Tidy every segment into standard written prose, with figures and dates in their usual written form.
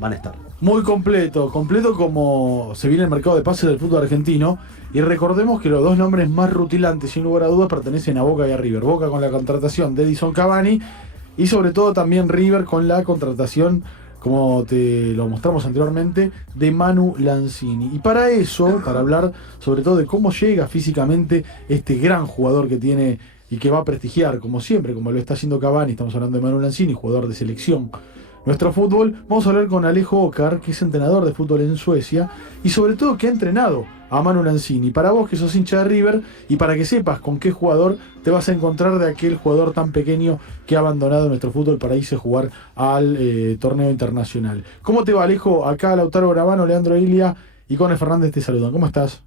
van a estar. Muy completo, completo como se viene el mercado de pases del fútbol argentino. Y recordemos que los dos nombres más rutilantes, sin lugar a dudas, pertenecen a Boca y a River. Boca con la contratación de Edison Cavani y sobre todo también River con la contratación, como te lo mostramos anteriormente, de Manu Lanzini. Y para eso, para hablar sobre todo de cómo llega físicamente este gran jugador que tiene y que va a prestigiar, como siempre, como lo está haciendo Cavani, estamos hablando de Manu Lanzini, jugador de selección nuestro fútbol, vamos a hablar con Alejo Okar, que es entrenador de fútbol en Suecia y sobre todo que ha entrenado a Manu Lanzini. Para vos que sos hincha de River y para que sepas con qué jugador te vas a encontrar de aquel jugador tan pequeño que ha abandonado nuestro fútbol para irse a jugar al torneo internacional. ¿Cómo te va, Alejo? Acá Lautaro Gravano, Leandro Ilia y Cone Fernández te saludan. ¿Cómo estás?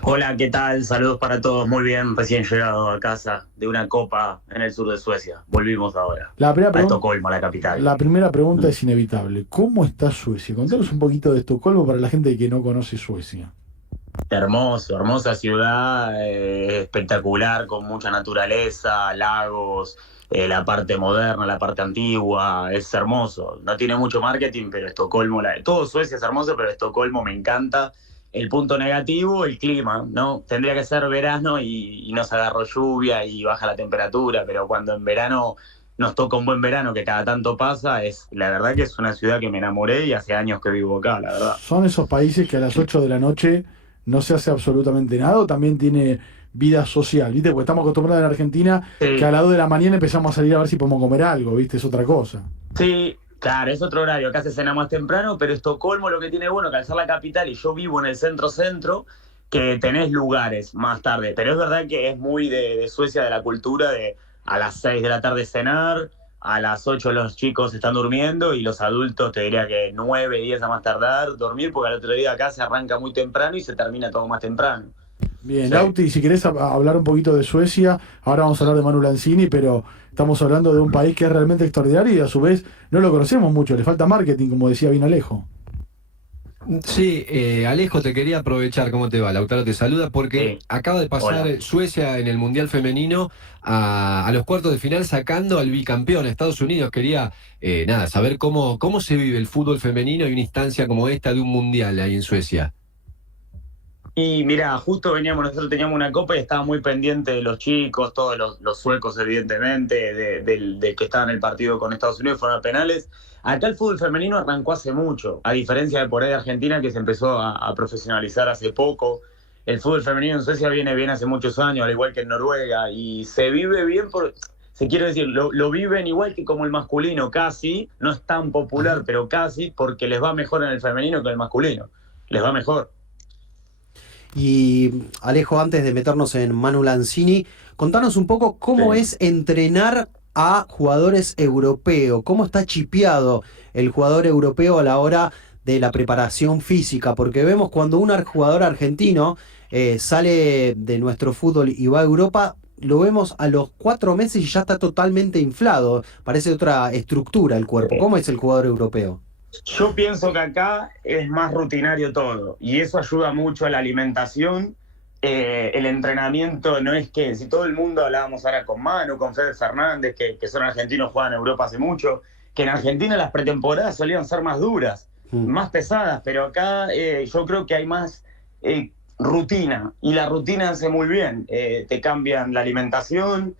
Hola, ¿qué tal? Saludos para todos. Muy bien, recién llegado a casa de una copa en el sur de Suecia. Volvimos ahora a Estocolmo, a la capital. La primera pregunta es inevitable. ¿Cómo está Suecia? Contanos un poquito de Estocolmo para la gente que no conoce Suecia. Hermoso, hermosa ciudad, espectacular, con mucha naturaleza, lagos, la parte moderna, la parte antigua, es hermoso. No tiene mucho marketing, pero Estocolmo, todo Suecia es hermoso, pero Estocolmo me encanta. El punto negativo, el clima, ¿no? Tendría que ser verano y nos agarró lluvia y baja la temperatura, pero cuando en verano nos toca un buen verano, que cada tanto pasa, es la verdad que es una ciudad que me enamoré y hace años que vivo acá, la verdad. ¿Son esos países que a las 8 de la noche no se hace absolutamente nada o también tiene vida social? ¿Viste? Porque estamos acostumbrados en Argentina que a Sí, las 2 de la mañana empezamos a salir a ver si podemos comer algo, ¿viste? Es otra cosa. sí, claro, es otro horario, acá se cena más temprano, pero Estocolmo lo que tiene bueno, que al ser la capital y yo vivo en el centro-centro, que tenés lugares más tarde, pero es verdad que es muy de Suecia, de la cultura de a las 6 de la tarde cenar, a las 8 los chicos están durmiendo y los adultos te diría que 9 10 a más tardar dormir, porque al otro día acá se arranca muy temprano y se termina todo más temprano. Bien, Sí. Lauti, si querés hablar un poquito de Suecia, ahora vamos a hablar de Manu Lanzini, pero estamos hablando de un país que es realmente extraordinario y a su vez no lo conocemos mucho, le falta marketing, como decía bien Alejo. Sí, Alejo, te quería aprovechar, ¿cómo te va? Lautaro te saluda porque Sí, acaba de pasar hola. Suecia en el Mundial Femenino a los cuartos de final sacando al bicampeón, Estados Unidos. Quería, nada, saber cómo se vive el fútbol femenino y una instancia como esta de un Mundial ahí en Suecia. Y mira, justo nosotros teníamos una copa y estaba muy pendiente de los chicos, todos los suecos, evidentemente, de que estaban en el partido con Estados Unidos, fueron a penales. Acá el fútbol femenino arrancó hace mucho, a diferencia de por ahí de Argentina, que se empezó a profesionalizar hace poco. El fútbol femenino en Suecia viene bien hace muchos años, al igual que en Noruega, y se vive bien se quiere decir, lo viven igual que como el masculino, casi, no es tan popular, Ajá. pero casi, porque les va mejor en el femenino que en el masculino. Les va mejor. Y Alejo, antes de meternos en Manu Lanzini, contanos un poco cómo Sí. es entrenar a jugadores europeos, cómo está chipeado el jugador europeo a la hora de la preparación física, porque vemos cuando un jugador argentino sale de nuestro fútbol y va a Europa, lo vemos a los 4 meses y ya está totalmente inflado, parece otra estructura el cuerpo. ¿Cómo es el jugador europeo? Yo pienso que acá es más rutinario todo y eso ayuda mucho a la alimentación. El entrenamiento no es que, si todo el mundo hablábamos ahora con Manu, con Fede Fernández, que son argentinos, juegan en Europa hace mucho, que en Argentina las pretemporadas solían ser más duras, Mm. más pesadas, pero acá yo creo que hay más rutina y la rutina hace muy bien. Te cambian la alimentación,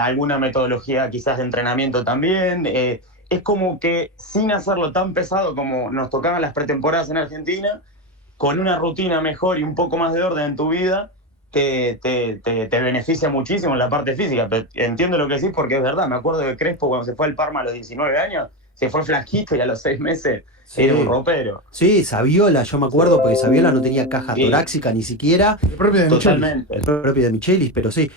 alguna metodología quizás de entrenamiento también. Es como que sin hacerlo tan pesado como nos tocaban las pretemporadas en Argentina, con una rutina mejor y un poco más de orden en tu vida, te beneficia muchísimo en la parte física. Pero entiendo lo que decís porque es verdad. Me acuerdo de Crespo cuando se fue al Parma a los 19 años, se fue flaquito y a los 6 meses era un Sí. ropero. Sí, Saviola, yo me acuerdo, porque Saviola no tenía caja Sí, torácica ni siquiera, El propio de Michelis. el totalmente. propio de Michelis, pero sí.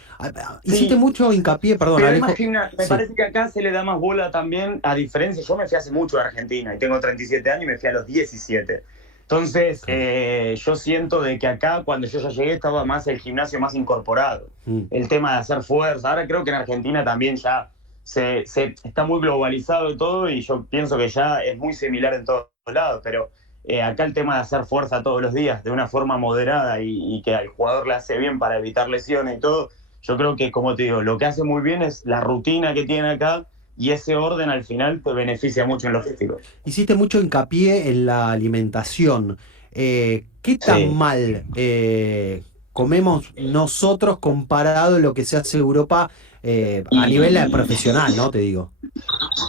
Hiciste Sí, mucho hincapié, perdón, pero hay más Alejo. gimnasia. Me Sí. parece que acá se le da más bola también, a diferencia. Yo me fui hace mucho a Argentina y tengo 37 años y me fui a los 17. Entonces, Claro. yo siento de que acá, cuando yo ya llegué, estaba más el gimnasio más incorporado. Mm. El tema de hacer fuerza. Ahora creo que en Argentina también ya se está muy globalizado todo y yo pienso que ya es muy similar en todos lados. Pero acá el tema de hacer fuerza todos los días de una forma moderada y que al jugador le hace bien para evitar lesiones y todo, yo creo que, como te digo, lo que hace muy bien es la rutina que tiene acá y ese orden al final te beneficia mucho en lo físico. Hiciste mucho hincapié en la alimentación. ¿Qué tan Sí. mal comemos nosotros comparado a lo que se hace en Europa a nivel profesional, ¿no? Te digo.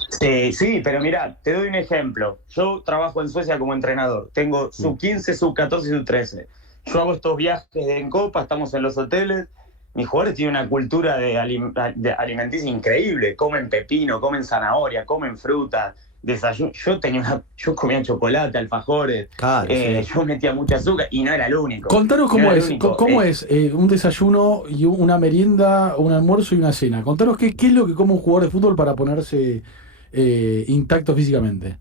Sí, sí, pero mira, te doy un ejemplo. Yo trabajo en Suecia como entrenador. Tengo Mm. sub-15, sub-14 y sub-13. Yo hago estos viajes en Copa, estamos en los hoteles. Mis jugadores tienen una cultura de alimenticia increíble. Comen pepino, comen zanahoria, comen fruta, desayuno. Yo comía chocolate, alfajores, Claro, sí. yo metía mucho azúcar y no era el único. Contanos No cómo era el es, único. cómo es un desayuno y una merienda, un almuerzo y una cena. Contanos qué es lo que come un jugador de fútbol para ponerse intacto físicamente.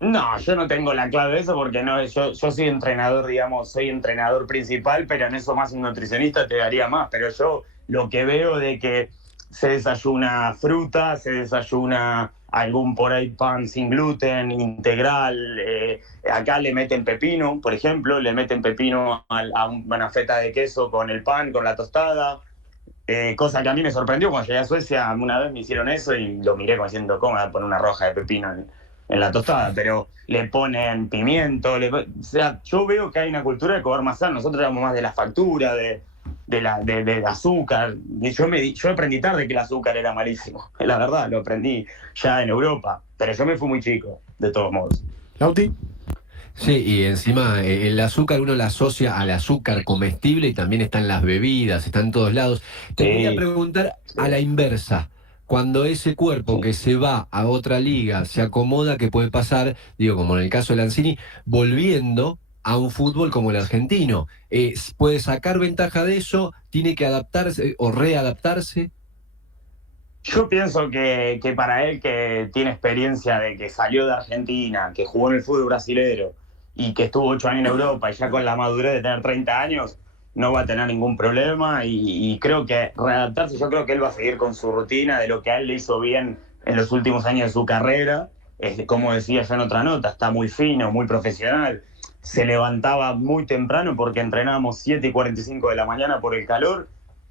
No, yo no tengo la clave de eso porque no, yo soy entrenador, digamos, soy entrenador principal, pero en eso más un nutricionista te daría más. Pero yo lo que veo de que se desayuna fruta, se desayuna algún por ahí pan sin gluten, integral, acá le meten pepino, por ejemplo, le meten pepino una feta de queso con el pan, con la tostada. Cosa que a mí me sorprendió cuando llegué a Suecia, una vez me hicieron eso y lo miré como diciendo, ¿cómo me voy a poner una roja de pepino en la tostada? Pero le ponen pimiento, o sea, yo veo que hay una cultura de comer más sano. Nosotros éramos más de la factura, de azúcar. Y yo aprendí tarde que el azúcar era malísimo, la verdad, lo aprendí ya en Europa, pero yo me fui muy chico, de todos modos. Lauti, Sí, y encima el azúcar uno la asocia al azúcar comestible y también está en las bebidas, está en todos lados. Te quería Sí, preguntar sí. a la inversa, cuando ese cuerpo que se va a otra liga se acomoda, ¿qué puede pasar? Digo, como en el caso de Lanzini, volviendo a un fútbol como el argentino. ¿Puede sacar ventaja de eso? ¿Tiene que adaptarse o readaptarse? Yo pienso que para él, que tiene experiencia de que salió de Argentina, que jugó en el fútbol brasilero y que estuvo 8 años en Europa y ya con la madurez de tener 30 años, no va a tener ningún problema y creo que readaptarse, yo creo que él va a seguir con su rutina de lo que a él le hizo bien en los últimos años de su carrera. Como decía yo en otra nota, está muy fino, muy profesional. Se levantaba muy temprano porque entrenábamos 7:45 de la mañana por el calor.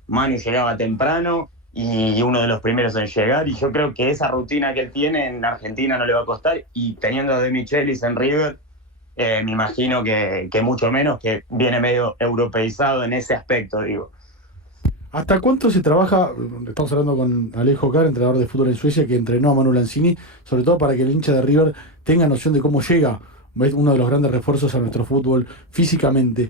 Manu llegaba temprano y uno de los primeros en llegar, y yo creo que esa rutina que él tiene en Argentina no le va a costar, y teniendo a De Michelis en River, me imagino que mucho menos, que viene medio europeizado en ese aspecto, digo. ¿hasta cuánto se trabaja? Estamos hablando con Alejo Car, entrenador de fútbol en Suecia, que entrenó a Manu Lanzini, sobre todo para que el hincha de River tenga noción de cómo llega, ¿ves? Uno de los grandes refuerzos a nuestro fútbol físicamente.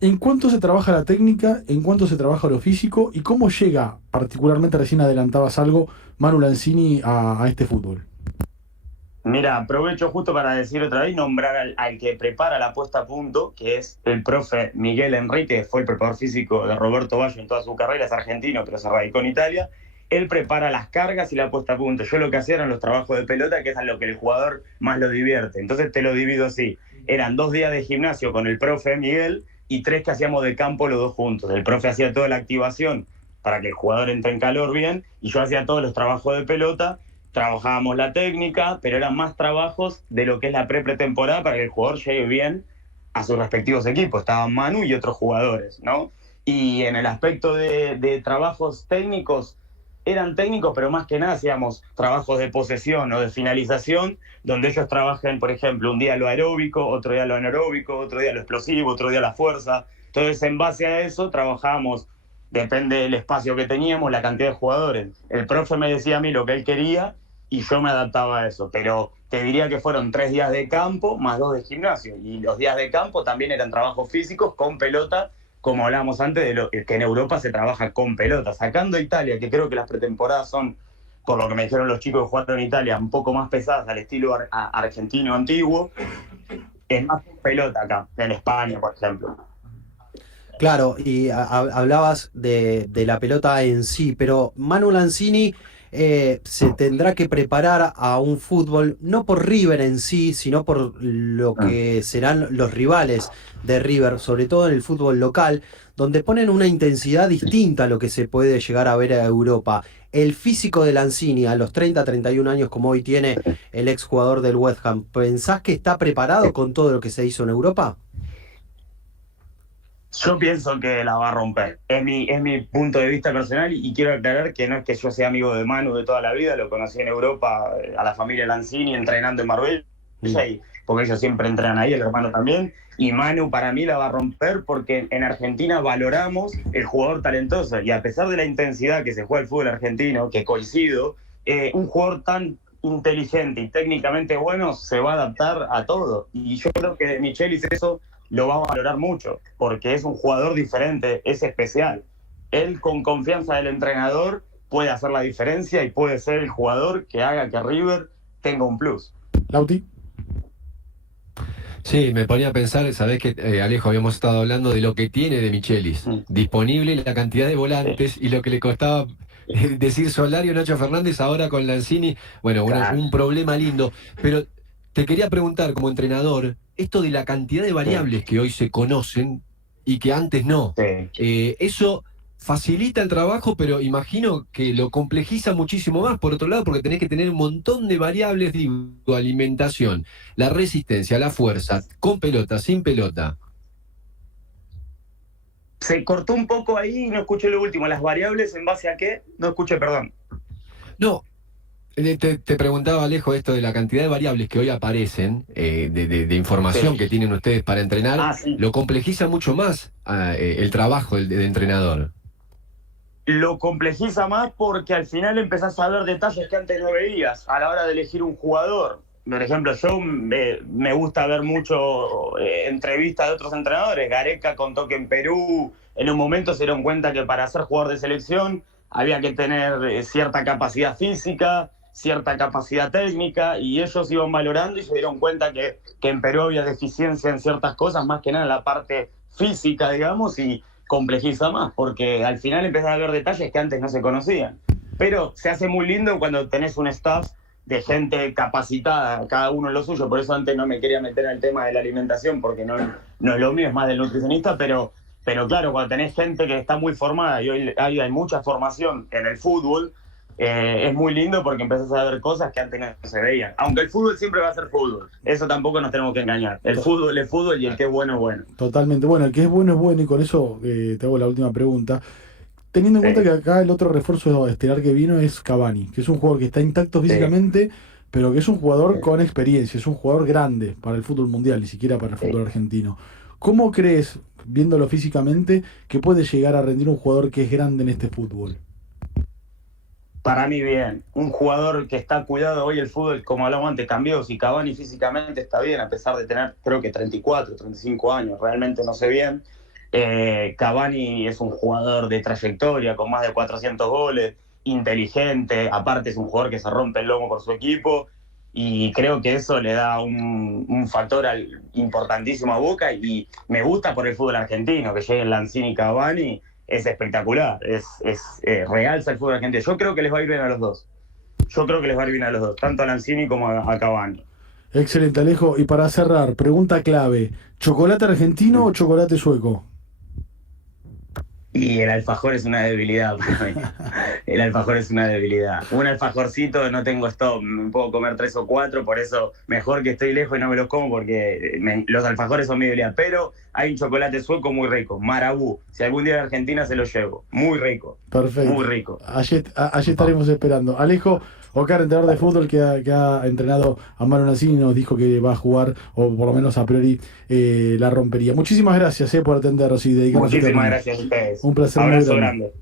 ¿En cuánto se trabaja la técnica? ¿En cuánto se trabaja lo físico? ¿Y cómo llega, particularmente recién adelantabas algo, Manu Lanzini a este fútbol? Mira, aprovecho justo para decir otra vez, nombrar al que prepara la puesta a punto, que es el profe Miguel Enrique, que fue el preparador físico de Roberto Baggio en toda su carrera, es argentino, pero se radicó en Italia. Él prepara las cargas y la puesta a punto. Yo lo que hacía eran los trabajos de pelota, que es a lo que el jugador más lo divierte. Entonces te lo divido así. Eran 2 días de gimnasio con el profe Miguel y 3 que hacíamos de campo los dos juntos. El profe hacía toda la activación para que el jugador entre en calor bien, y yo hacía todos los trabajos de pelota. Trabajábamos la técnica, pero eran más trabajos de lo que es la pretemporada para que el jugador llegue bien a sus respectivos equipos. Estaban Manu y otros jugadores, ¿no? Y en el aspecto de trabajos técnicos, eran técnicos, pero más que nada hacíamos trabajos de posesión o de finalización, donde ellos trabajan, por ejemplo, un día lo aeróbico, otro día lo anaeróbico, otro día lo explosivo, otro día la fuerza. Entonces, en base a eso, trabajábamos, depende del espacio que teníamos, la cantidad de jugadores. El profe me decía a mí lo que él quería y yo me adaptaba a eso, pero te diría que fueron 3 días de campo más 2 de gimnasio, y los días de campo también eran trabajos físicos con pelota, como hablábamos antes de lo que en Europa se trabaja con pelota, sacando Italia, que creo que las pretemporadas son, por lo que me dijeron los chicos que jugaron en Italia, un poco más pesadas al estilo argentino antiguo. Es más con pelota acá, en España, por ejemplo. Claro, y hablabas de la pelota en sí, pero Manu Lanzini se tendrá que preparar a un fútbol, no por River en sí, sino por lo que serán los rivales de River, sobre todo en el fútbol local, donde ponen una intensidad distinta a lo que se puede llegar a ver a Europa. El físico de Lanzini a los 30, 31 años, como hoy tiene el exjugador del West Ham, ¿pensás que está preparado con todo lo que se hizo en Europa? Yo pienso que la va a romper. Es mi punto de vista personal y quiero aclarar que no es que yo sea amigo de Manu de toda la vida, lo conocí en Europa, a la familia Lanzini entrenando en Marbella, porque ellos siempre entrenan ahí, el hermano también. Y Manu para mí la va a romper porque en Argentina valoramos el jugador talentoso y a pesar de la intensidad que se juega el fútbol argentino, que coincido, un jugador tan inteligente y técnicamente bueno se va a adaptar a todo. Y yo creo que Michelis eso lo va a valorar mucho, porque es un jugador diferente, es especial. Él con confianza del entrenador puede hacer la diferencia y puede ser el jugador que haga que River tenga un plus. Lauti. Sí, me ponía a pensar, sabés que Alejo, habíamos estado hablando de lo que tiene de Michelis, disponible, la cantidad de volantes y lo que le costaba decir Solari o Nacho Fernández ahora con Lanzini, bueno, Claro. un problema lindo, pero te quería preguntar como entrenador, esto de la cantidad de variables que hoy se conocen y que antes no, Sí. eso facilita el trabajo, pero imagino que lo complejiza muchísimo más, por otro lado, porque tenés que tener un montón de variables, digo, alimentación, la resistencia, la fuerza, con pelota, sin pelota. Se cortó un poco ahí y no escuché lo último. ¿Las variables en base a qué? No escuché, perdón. No, te preguntaba, Alejo, esto de la cantidad de variables que hoy aparecen, de información Sí. que tienen ustedes para entrenar, Sí. lo complejiza mucho más el trabajo de entrenador. Lo complejiza más porque al final empezás a ver detalles que antes no veías a la hora de elegir un jugador. Por ejemplo, yo me gusta ver mucho entrevistas de otros entrenadores. Gareca contó que en Perú en un momento se dieron cuenta que para ser jugador de selección había que tener cierta capacidad física, cierta capacidad técnica, y ellos iban valorando y se dieron cuenta que en Perú había deficiencia en ciertas cosas, más que nada en la parte física, digamos, y complejiza más, porque al final empezás a ver detalles que antes no se conocían. Pero se hace muy lindo cuando tenés un staff de gente capacitada, cada uno en lo suyo. Por eso antes no me quería meter en el tema de la alimentación, porque no es lo mío, es más del nutricionista, pero claro, cuando tenés gente que está muy formada y hoy hay mucha formación en el fútbol, es muy lindo porque empezás a ver cosas que antes no se veían. Aunque el fútbol siempre va a ser fútbol, eso tampoco nos tenemos que engañar. El fútbol es fútbol y el que es bueno es bueno. Totalmente. Bueno, el que es bueno, y con eso te hago la última pregunta. Teniendo en cuenta que acá el otro refuerzo estelar que vino es Cavani, que es un jugador que está intacto físicamente, pero que es un jugador con experiencia, es un jugador grande para el fútbol mundial, ni siquiera para el fútbol argentino. ¿Cómo crees, viéndolo físicamente, que puede llegar a rendir un jugador que es grande en este fútbol? Para mí bien, un jugador que está cuidado hoy el fútbol, como hablamos antes, cambió. Si Cavani físicamente está bien, a pesar de tener creo que 34, 35 años, realmente no sé bien. Cavani es un jugador de trayectoria, con más de 400 goles, inteligente, aparte es un jugador que se rompe el lomo por su equipo, y creo que eso le da un factor importantísimo a Boca, y me gusta por el fútbol argentino, que lleguen Lanzini y Cavani, es espectacular, realza el fútbol argentino. Yo creo que les va a ir bien a los dos. Yo creo que les va a ir bien a los dos, tanto a Lanzini como a Cavani. Excelente, Alejo. Y para cerrar, pregunta clave: ¿chocolate argentino o chocolate sueco? Y el alfajor es una debilidad para mí. El alfajor es una debilidad. Un alfajorcito no tengo stop, me puedo comer 3 o 4, por eso mejor que estoy lejos y no me los como porque los alfajores son mi debilidad. Pero hay un chocolate sueco muy rico, Marabú. Si algún día en Argentina se lo llevo. Muy rico. Perfecto. Muy rico. Allí estaremos esperando. Alejo Ocar, entrenador de fútbol que ha entrenado a Manu Lanzini, nos dijo que va a jugar, o por lo menos a priori la rompería. Muchísimas gracias por atendernos y dedicarnos. Muchísimas gracias a ustedes. Un placer. Abrazo grande.